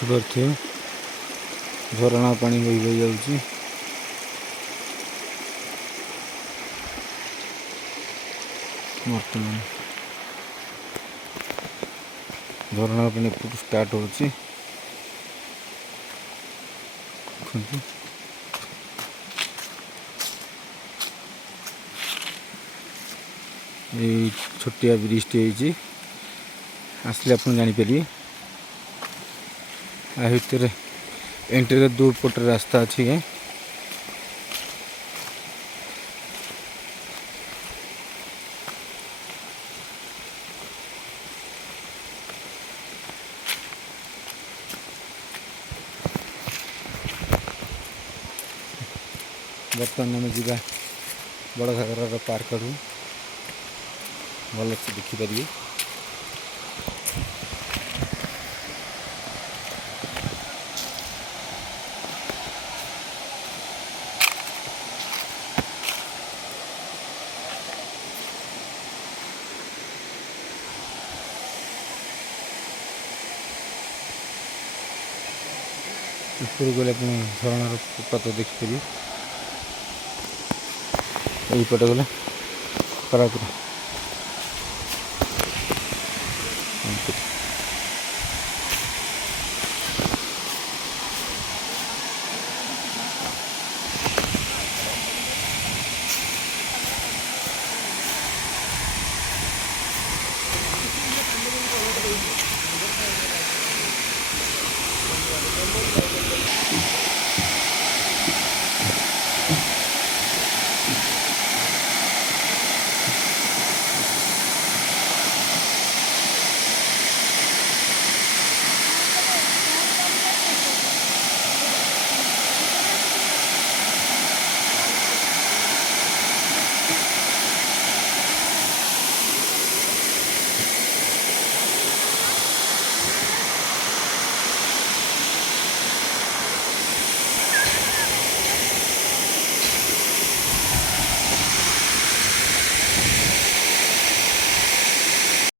देखिपे झरणा पानी बही बही जाऊँगी। बर्तमान झरणा पानी स्टार्ट होची। छोटिया ब्रिजटे आसले आप जापर आ भितर एंट्री दो पट रास्ता अच्छी है। बर्तमान आम जा बड़ घागर पार्क आड़ू भल से देखिपारे। ऊपर गले झरणार प्रपात देखिपारे। यहीपटे गले खराब